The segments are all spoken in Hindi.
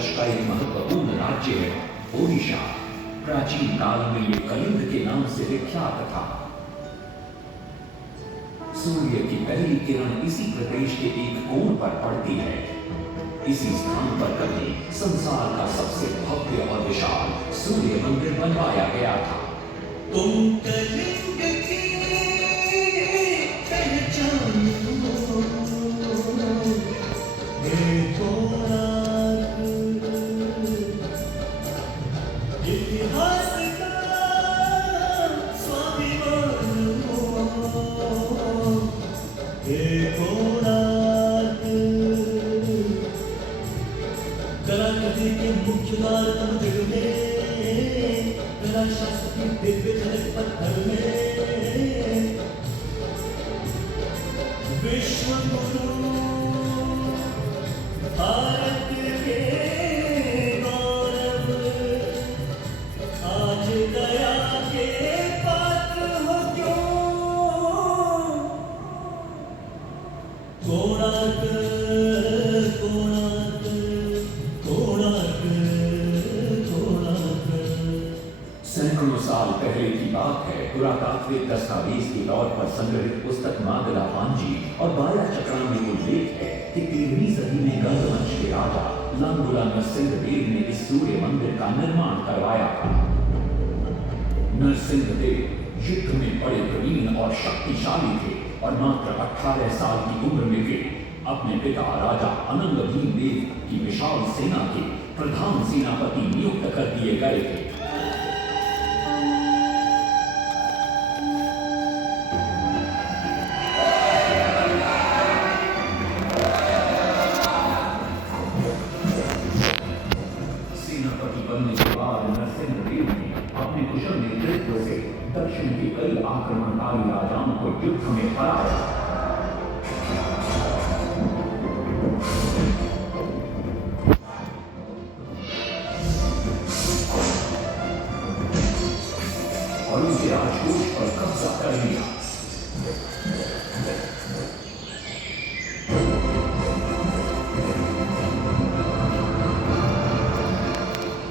भारतवर्ष का एक महत्वपूर्ण राज्य है ओडिशा। प्राचीन काल में ये कलिंग के नाम से विख्यात था। सूर्य की पहली किरण इसी प्रदेश के एक कोण पर पड़ती है। इसी स्थान पर कभी संसार का सबसे भव्य और विशाल सूर्य मंदिर बनवाया गया था। तुम कलिंग की पहचान हो, देखो इतिहास का स्वाभिमान हो, देखो कलाकृति के मुख्य द्वार मंदिर में, कला शास्त्र की दिव्य झलक पत्थर में, विश्व गुरु भारत के गौरव, आज दया के पात्र हो क्यों, कोणार्क कोणार्क कोणार्क कोणार्क। सैकड़ों साल पहले की बात है। पुरातात्विक दस्तावेज के तौर पर संग्रहित पुस्तक मागला पांजी और बाया चक्रा में उल्लेख है कि 13वीं सदी में गंगवंश के राजा लांगुला नरसिंहदेव ने इस सूर्य मंदिर का निर्माण करवाया था। नरसिंहदेव युद्ध में बड़े प्रवीण और शक्तिशाली थे और मात्र 18 साल की उम्र में वे अपने पिता राजा अनंग भीमदेव की विशाल सेना के प्रधान सेनापति नियुक्त कर दिए गए थे। सेनापति बनने के बाद नरसिंहदेव ने अपने कुशल नेतृत्व से दक्षिण के कई आक्रमणकारी राजाओं को युद्ध में हराया। और उनके राजकोष पर कब्जा कर लिया।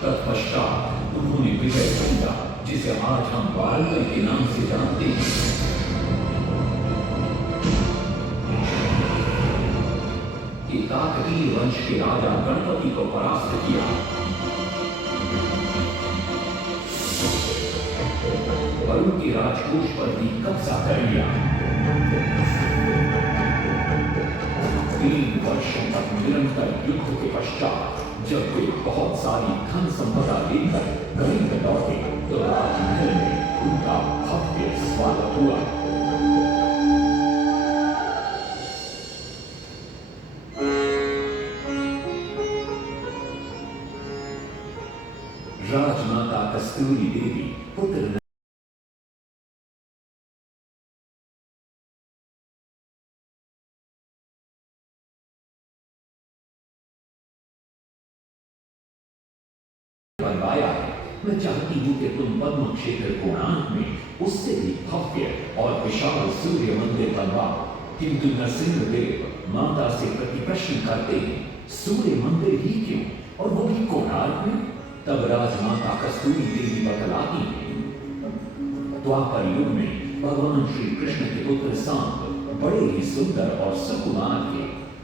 तत्पश्चात उन्होंने विजय किया, जिसे आज हम वारंगल के नाम से जानते हैं। काकतीय वंश के राजा गणपति को परास्त किया और उनके राजकोष पर भी कब्जा कर लिया। 3 वर्षों तक निरंतर युद्ध के पश्चात जब वे बहुत सारी धन संपदा लेकर कलिंग लौटे तो राजमहल में उनका भव्य स्वागत हुआ। राजमाता कस्तूरी देवी पुत्र बनवाया है। मैं चाहती हूँ कि तुम पद्म क्षेत्र कोणार्क में उससे भी भव्य और विशाल सूर्य मंदिर बनवाओ। किंतु नरसिंहदेव माता से प्रतिप्रश्न करते हैं, सूर्य मंदिर ही क्यों, और वो भी कोणार्क में? तब राजमाता कस्तूरी देवी बतलाती है, द्वापर युग में भगवान श्री कृष्ण के पुत्र सांब बड़े ही सुंदर और सुकुमार थे।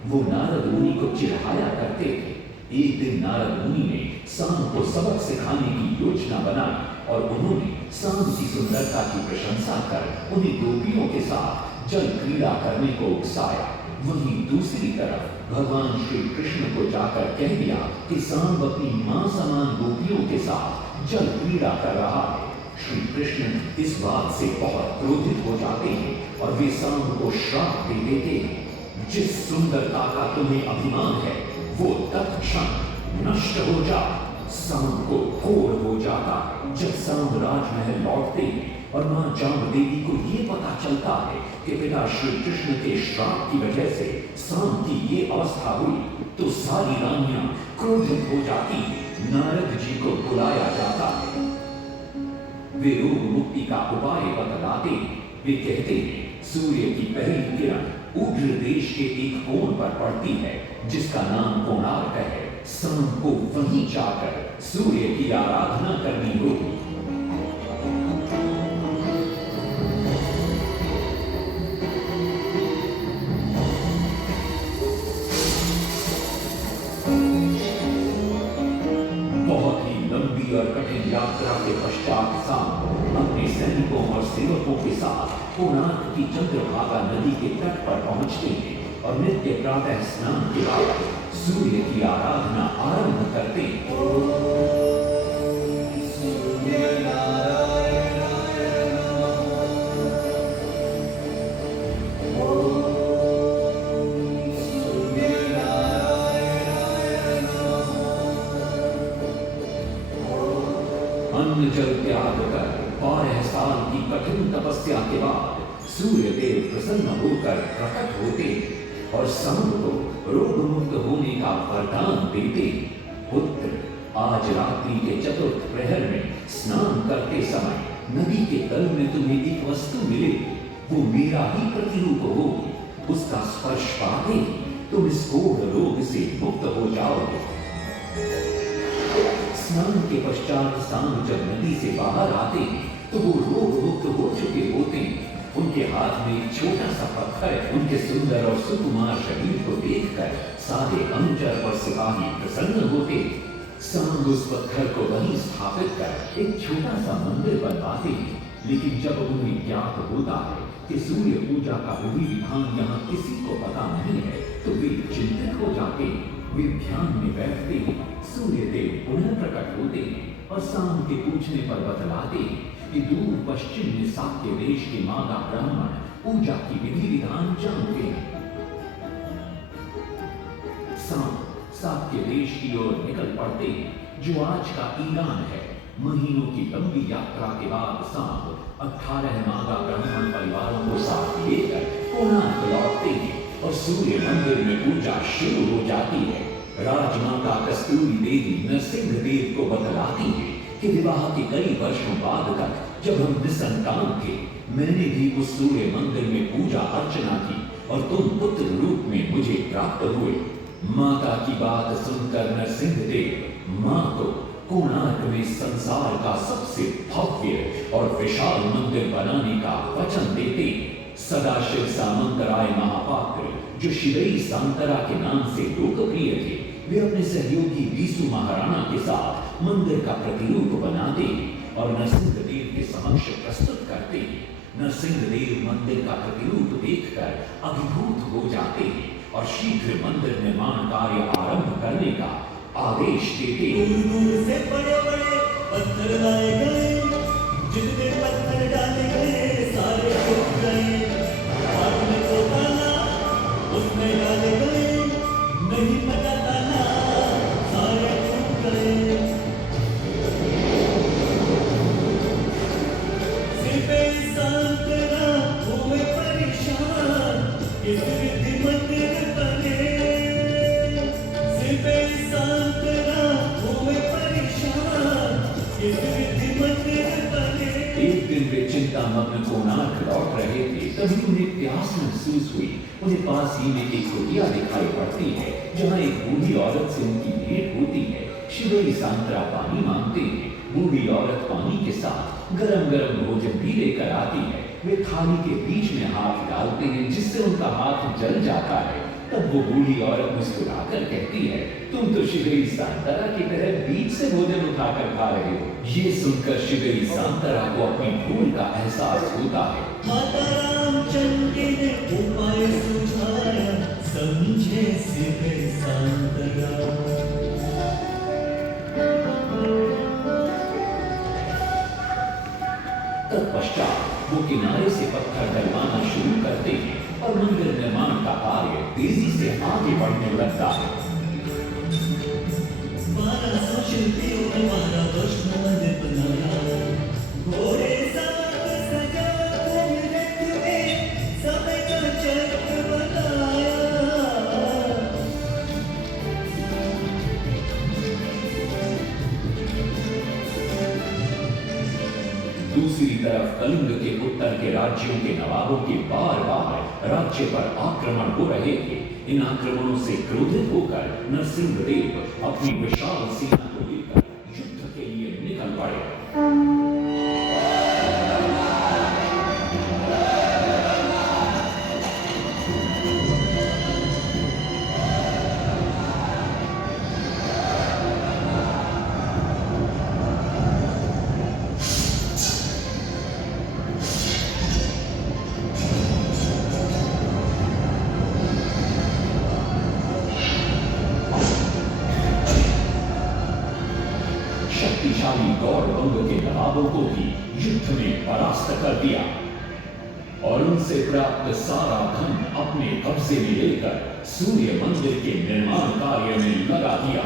वो नारद मुनि को चिढ़ाया करते थे। एक दिन नारद मुनि ने सांब को सबक सिखाने की योजना बनाई और उन्होंने सांब की सुंदरता की प्रशंसा कर उन्हें गोपियों के साथ जल क्रीड़ा करने को उकसाया। वहीं दूसरी तरफ भगवान श्री कृष्ण को जाकर कह दिया कि सांब अपनी मां समान गोपियों के साथ जल क्रीड़ा कर रहा है। श्री कृष्ण इस बात से बहुत क्रोधित हो जाते हैं और वे सांब को श्राप दे देते हैं, जिस सुंदरता का तुम्हें अभिमान है वो तत्क्षण नष्ट हो जा। सांब को घोर हो जाता है। जब सांब राजमहल लौटते हैं और मां जामदेवी को ये पता चलता है कि पिता श्री कृष्ण के श्राप की वजह से सांब की ये अवस्था हुई, तो सारी रानियां क्रोधित हो जाती हैं। नारद जी को बुलाया जाता है। वे रोग मुक्ति का उपाय बतलाते हैं। वे कहते हैं, सूर्य की पहली किरण उग्र देश के एक कोण पर पड़ती है जिसका नाम कोणार्क है। शाम को वहीं जाकर सूर्य की आराधना करनी होगी। बहुत ही लंबी और कठिन यात्रा के पश्चात शाम अपने सैनिकों और सेवकों के साथ कोणार्क की चंद्रभागा नदी के तट पर पहुंचते हैं और नित्य प्रातः स्नान के बाद सूर्य की आराधना आरंभ करते हैं। अन्न जल त्याग कर 12 साल की कठिन तपस्या के बाद सूर्यदेव प्रसन्न होकर प्रकट होते हैं और शाम को रोग मुक्त होने का वरदान देते हैं। पुत्र, आज रात्रि के चतुर्थ प्रहर में स्नान करते समय नदी के तल में तुम्हें एक वस्तु मिलेगी, वो मेरा ही प्रतिरूप होगी। उसका स्पर्श पाते ही तुम इस कोढ़ रोग से मुक्त हो जाओगे। स्नान के पश्चात शाम जब नदी से बाहर आते हैं तो वो रोग मुक्त हो चुके होते हैं। उनके हाथ में एक छोटा सा पत्थर उनके सुंदर और सुकुमार शरीर को देखकर सारे अनुचर और सिपाही प्रसन्न होते हैं। शाम उस पत्थर को वहीं स्थापित कर एक छोटा सा मंदिर बनवाते हैं। लेकिन जब उन्हें ज्ञात होता है कि सूर्य पूजा का विधि विधान यहाँ किसी को पता नहीं है तो वे चिंतित हो जाते हैं। वे ध्यान में बैठते हैं। सूर्यदेव पुनः प्रकट होते हैं और शाम के पूछने पर बतलाते हैं कि दूर पश्चिम में साक्य देश के मादा ब्राह्मण पूजा की विधि विधान जानते हैं। शाम साक्य देश की ओर निकल पड़ते हैं, जो आज का ईरान है। महीनों की लंबी यात्रा के बाद शाम 18 मादा ब्राह्मण परिवारों को साथ लेकर कोणार्क लौटते हैं और सूर्य मंदिर में पूजा शुरू हो जाती है। राजमाता कस्तूरी देवी नरसिंह देव को बतलाती है कि विवाह के कई वर्षों बाद तक जब हम निसंतान थे, मैंने भी उस सूर्य मंदिर में पूजा अर्चना की और तुम पुत्र रूप में मुझे प्राप्त हुए। माता की बात सुनकर नरसिंह देव मां को कोणार्क में संसार का सबसे भव्य और विशाल मंदिर बनाने का वचन देते। सदाशिव सामंतराय महापात्र, जो शिवई सांतरा के नाम से लोकप्रिय थे, वे अपने सहयोगी बीसू महाराणा के साथ मंदिर का प्रतिरूप बनाते और नरसिंह देव के समक्ष प्रस्तुत करते। नरसिंह देव मंदिर का प्रतिरूप देखकर अभिभूत हो जाते हैं और शीघ्र मंदिर निर्माण कार्य आरंभ करने का आदेश देते हैं। दूर से बड़े बड़े पत्थर लाए गए, जितने पत्थर डाले गए सारे टूट गए। आपने को डाला उसमें डाले गए, नहीं पता डाला सारे टूट गए। सिर्फ इंसान तेरा हुए परेशान, इस विधि मंदिर बने। सिर्फ इंसान तेरा हुए परेशान, इस विधि मंदिर बने। एक दिन वे चिंतामग्न कोणार्क लौट रहे थे, तभी उन्हें प्यास महसूस हुई। उन्हें पास ही में एक कुटिया दिखाई पड़ती है, जहाँ एक बूढ़ी औरत से उनकी भेंट होती है। शिवई सांतरा पानी मांगते हैं। बूढ़ी औरत पानी के साथ गरम गरम भोजन भी लेकर आती है। वे थाली के बीच में हाथ डालते हैं, जिससे उनका हाथ जल जाता है। तब वो बूढ़ी औरत मुस्कुराकर कहती है, तुम तो शिवई सांतरा की तरह बीच से भोजन उठाकर खा रहे हो। ये सुनकर शिवई सांतरा को अपनी भूल का एहसास होता है। माता रामचंद्र ने उपाय सुझाया, समझे सिर्फ सांतरा। तत्पश्चात वो किनारे से पत्थर डलवाना शुरू करते हैं और मंदिर निर्माण का कार्य तेजी से आगे बढ़ने लगता है। 1200 शिल्पियों ने 12 वर्ष में मंदिर बनाया। घोड़े साथ सजा कर रथ में समय का चक्र बताया। दूसरी तरफ कलिंग के उत्तर के राज्यों के नवाबों के बार बार राज्य पर आक्रमण हो रहे थे। इन आक्रमणों से क्रोधित होकर नरसिंह देव अपनी विशाल सेना को लेकर युद्ध के लिए निकल पड़े। शक्तिशाली गौरवंग के नवाबों को भी युद्ध में परास्त कर दिया और उनसे प्राप्त सारा धन अपने कब्जे में लेकर सूर्य मंदिर के निर्माण कार्य में लगा दिया।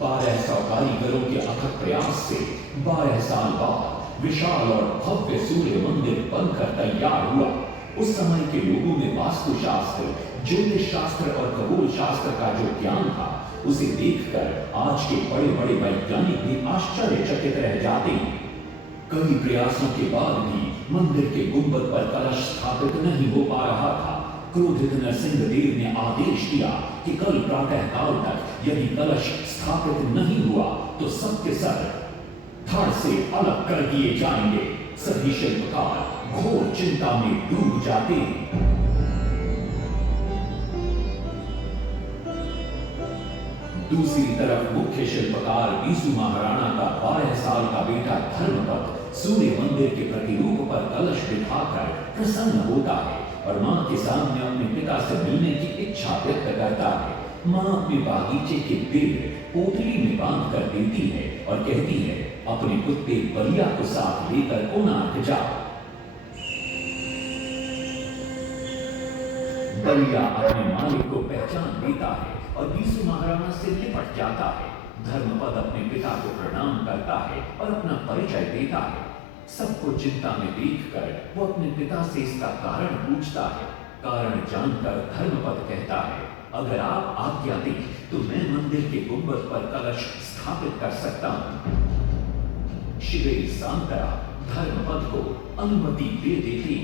1200 कारीगरों के अथक प्रयास से 12 साल बाद विशाल और भव्य सूर्य मंदिर बनकर तैयार हुआ। उस समय के लोगों में वास्तुशास्त्र, ज्योतिष शास्त्र और खगोल शास्त्र का जो ज्ञान था, उसे देखकर आज के बड़े बड़े वैज्ञानिक भी आश्चर्यचकित रह जाते हैं। कई प्रयासों के बाद भी मंदिर के गुंबद पर कलश स्थापित नहीं हो पा रहा था। क्रोधित नरसिंहदेव ने आदेश दिया कि कल प्रातः काल तक यदि कलश स्थापित नहीं हुआ तो सबके सर धड़ से अलग कर दिए जाएंगे। सभी शिल्पकार घोर चिंता में डूब जाते हैं। दूसरी तरफ मुख्य शिल्पकार बीसू महाराणा का 12 साल का बेटा धर्मपद सूर्य मंदिर के प्रतिरूप पर कलश बिठाकर प्रसन्न होता है और मां के सामने अपने पिता से मिलने की इच्छा व्यक्त करता है। मां अपने बागीचे के पेड़ पोटली में बांध कर देती है और कहती है, अपने कुत्ते बलिया को साथ लेकर कोणार्क जाओ। बलिया अपने मालिक को पहचान लेता है और बीसू महाराणा से निपट जाता है। धर्मपद अपने पिता को प्रणाम करता है और अपना परिचय देता है। सबको चिंता में देखकर वो अपने पिता से इसका कारण पूछता है। कारण जानकर धर्मपद कहता है, अगर आप आज्ञा दें तो मैं मंदिर के गुंबद पर कलश स्थापित कर सकता हूं। शिवे सांतरा धर्मपद को अनुमति दे देती।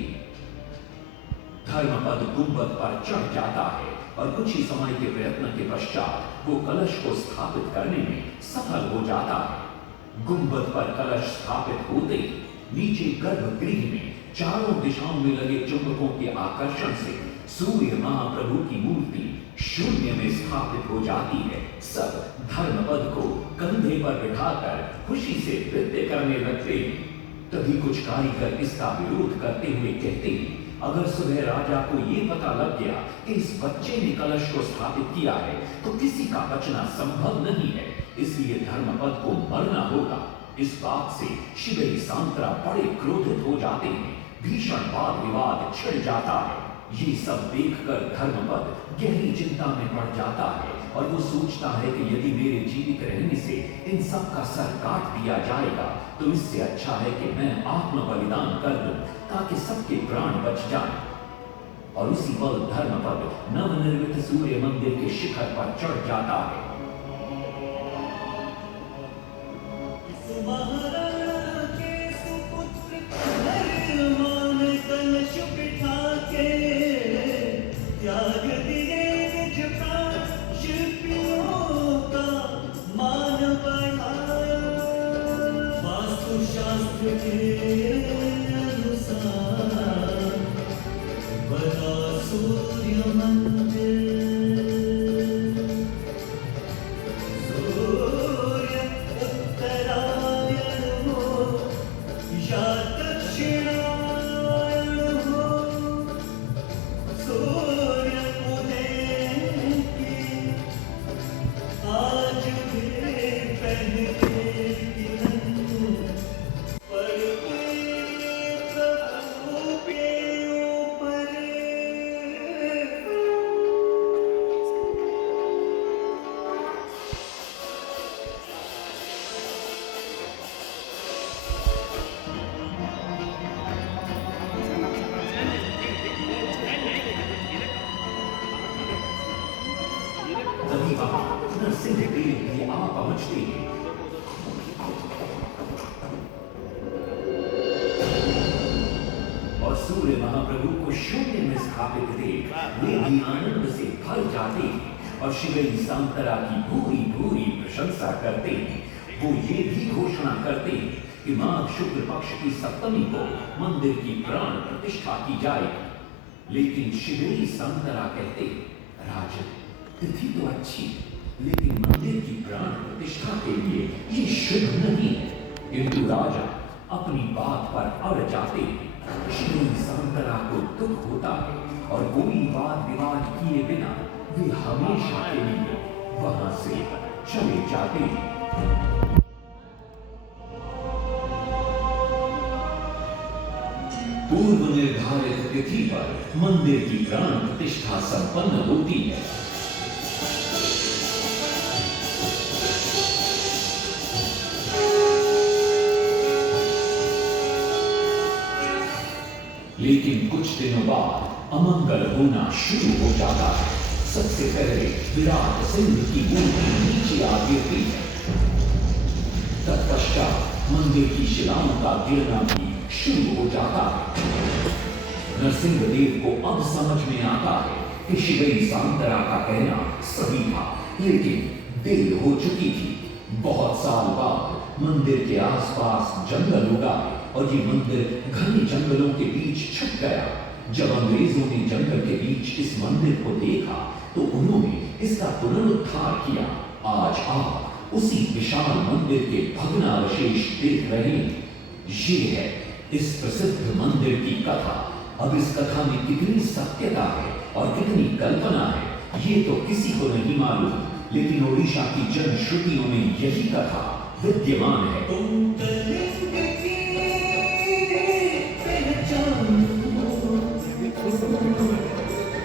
धर्मपद गुंबद पर चढ़ जाता है और कुछ ही समय के प्रयत्न के पश्चात वो कलश को स्थापित करने में सफल हो जाता है। गुंबद पर कलश स्थापित होते ही नीचे गर्भगृह में चारों दिशाओं में लगे चुंबकों के आकर्षण से सूर्य महाप्रभु की मूर्ति शून्य में स्थापित हो जाती है। सब धर्मपद को कंधे पर बिठाकर खुशी से नृत्य करने लगते हैं। तभी कुछ कारीगर इसका विरोध करते हुए कहते हैं, अगर सुबह राजा को ये पता लग गया कि इस बच्चे ने कलश को स्थापित किया है तो किसी का बचना संभव नहीं है, इसलिए धर्मपद को मरना होगा। इस बात से शिवे सांतरा बड़े क्रोधित हो जाते हैं। भीषण वाद विवाद छिड़ जाता है। ये सब देखकर धर्मपद गहरी चिंता में पड़ जाता है और वो सोचता है कि यदि मेरे जीवित रहने से इन सब का सर काट दिया जाएगा तो इससे अच्छा है कि मैं आत्म बलिदान कर दूं ताकि सबके प्राण बच जाएं। और उसी पल धर्मपद नवनिर्मित सूर्य मंदिर के शिखर पर चढ़ जाता है। महाराणा के सुपुत्र धर्मान कलश बिठा के त्याग दिए निज प्राण, शिल्पियों का मान बढ़ाया। वास्तुशास्त्र के अनुसार बना सूर्य मंदिर। सूर्य उत्तरायण हो या दक्षिणायन हो, सूर्य उदय की आज भी पहले किरण पड़ती प्रभु के ऊपर। तभी वहां नरसिंहदेव भी आ पहुंचते हैं। और सूर्य महाप्रभु को शून्य में स्थापित देख वे भी आनंद से भर जाते हैं और शिवई सांतरा की भूरी भूरी प्रशंसा करते हैं। वो ये भी घोषणा करते हैं कि माघ शुक्ल पक्ष की सप्तमी को मंदिर की प्राण प्रतिष्ठा की जाएगी। लेकिन शिवई सांतरा कहते हैं, राजन, तिथि तो अच्छी, लेकिन मंदिर की प्राण प्रतिष्ठा के लिए ये शुभ नहीं है। किंतु राजा अपनी बात पर अड़ जाते हैं। शिवई सांतरा को दुख होता है और कोई वाद विवाद किए बिना वे हमेशा के लिए वहां से चले जाते हैं। पूर्व निर्धारित तिथि पर मंदिर की प्राण प्रतिष्ठा संपन्न होती है। लेकिन कुछ दिनों बाद अमंगल होना शुरू हो जाता है। सबसे पहले विराट सिंह की मूर्ति नीचे आ गिरती है। तत्पश्चात मंदिर की शिलाओं का गिरना भी शुरू हो जाता है। नरसिंहदेव को अब समझ में आता है कि शिवई सांतरा का कहना सही था, लेकिन देर हो चुकी थी। बहुत साल बाद मंदिर के आसपास जंगल उगा और ये मंदिर घने जंगलों के बीच छुप गया। जब अंग्रेजों ने जंगल के बीच इस मंदिर को देखा तो उन्होंने इसका पुनरुद्धार किया। आज आप उसी विशाल मंदिर के भग्नावशेष देख रहे हैं। ये है इस प्रसिद्ध मंदिर की कथा। अब इस कथा में कितनी सत्यता है और कितनी कल्पना है, ये तो किसी को नहीं मालूम, लेकिन ओडिशा की जनश्रुतियों में यही कथा विद्यमान है।